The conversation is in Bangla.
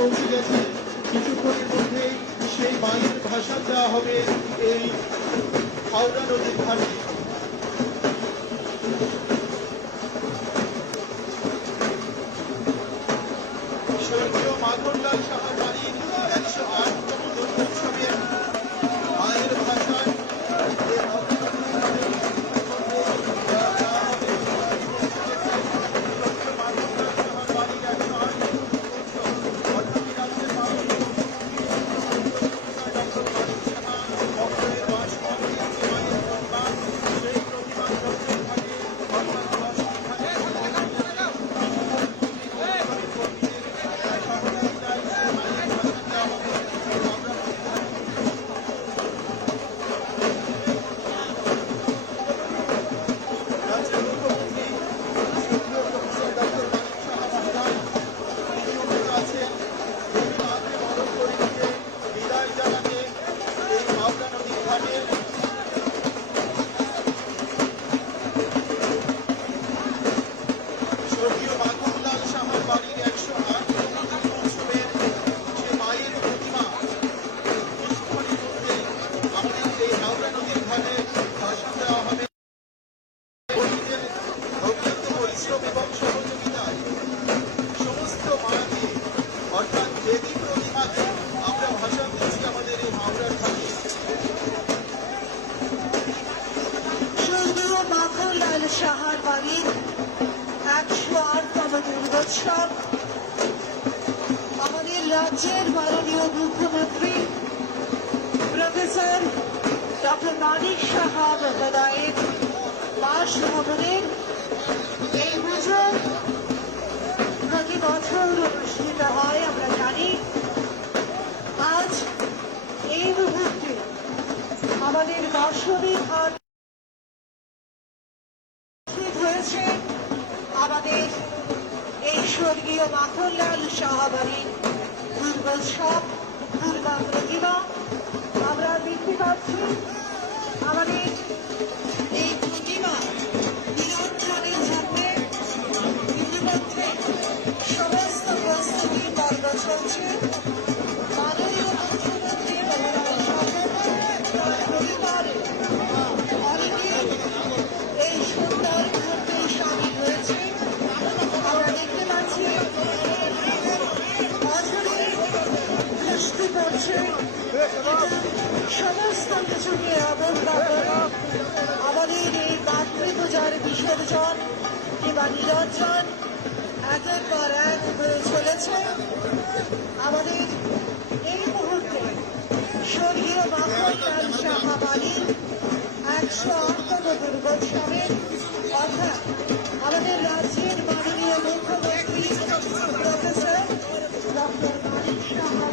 পৌঁছে গেছে। কিছুক্ষণের মধ্যে সেই মায়ের ভাষণ দেওয়া হবে এই হাওড়া নদীর ঘাটে। স্বর্গীয় মাখনলাল সাহার বাড়ির 108তম দুর্গোৎসবের মায়ের ভাষণ স্বর্গীয় মাখনলাল সাহার বাড়ির 108তম দুর্গোৎসবের যে মায়ের প্রতিমা কিছুক্ষণের মধ্যে আমাদের এই হাওড়া নদীর ঘাটে ভাষণ দেওয়া হবে। বন্ধুদের অত্যন্ত পরিশ্রম এবং সহযোগিতায় সমস্ত মাকে অর্থাৎ দেবী প্রতিমাকে আমরা ভাষণ দিচ্ছি আমাদের এই হাওড়ার ঘাটে। স্বর্গীয় মাখনলাল সাহার বাড়ির 108তম দুর্গোৎসব আমাদের রাজ্যের মাননীয় মুখ্যমন্ত্রী প্রফেসর ডক্টর মানিক সাহা মহোদয়ের বাসভবনের এই পুজো প্রতি বছর অনুষ্ঠিত হয়। আমরা জানি আজ এই মুহূর্তে আমাদের দর্শনী ঘাট হয়েছে আমাদের এই স্বর্গীয় মাখনলাল সাহা বাড়ির দুর্গোৎসব দুর্গা প্রতিমা। আমরা দেখতে পাচ্ছি আমাদের এই প্রতিমা নিরঞ্জনের জন্য ইতিমধ্যে সমস্ত প্রস্তুতি পর্ব চলছে। মাননীয় মুখ্যমন্ত্রী মহোদয়ের সঙ্গে তার পরিবারে অনেকে এই সুন্দর মুহূর্তে সামিল হয়েছে। আমরা দেখতে পাচ্ছি অঝরে বৃষ্টি পড়ছে। সমস্ত কিছুকে অবহেলা করে আমাদের এই মাতৃপূজার বিসর্জন কিংবা নিরঞ্জন একের পর এক হয়ে চলেছে। আমাদের এই মুহূর্তে স্বর্গীয় মাখনলাল সাহা বাড়ির 108তম দুর্গোৎসবের অর্থাৎ আমাদের রাজ্যের মাননীয় মুখ্যমন্ত্রী প্রফেসর ডক্টর মানিক সাহা